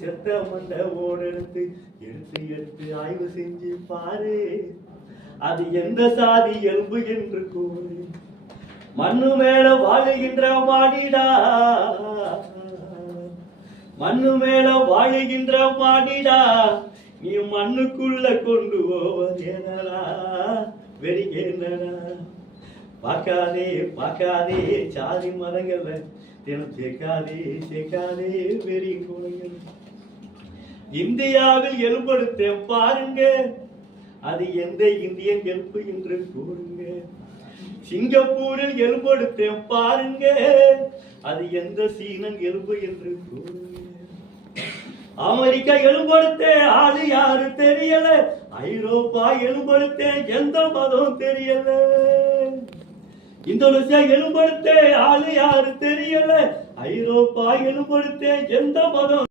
செத்த மண்ட ஓடெடுத்து எடுத்து எடுத்து ஆய்வு செஞ்சு பாரு, அது எந்த சாதி எலும்பு என்று கூறு. மண்ணு மேல வாழுகின்ற மாடிடா, மண்ணு மேல வாழுகின்ற மாடிடா, நீ மண்ணுக்குள்ள கொண்டு போவது என்னடா வெறிகேனடா. பார்க்காதே பார்க்காதே சாதி மரங்களை தினம் சேர்க்காதே சேர்க்காதே வெறி குணங்கள். இந்தியாவில் எலும்படுத்தேன் பாருங்க, அது எந்த இந்தியன் எலும்பு என்று கூறுங்க. சிங்கப்பூரில் எலும்படுத்தேன் பாருங்க, அது எந்த சீனன் எலும்பு என்று கூறுங்க. அமெரிக்கா எலும்படுத்தேன் ஆளு யாரு தெரியல, ஐரோப்பா எலும்படுத்தேன் எந்த மதம் தெரியல. இந்தோனேசியா எலும்படுத்தேன் ஆளு யாரு தெரியல, ஐரோப்பா எலும்படுத்தேன் எந்த மதம்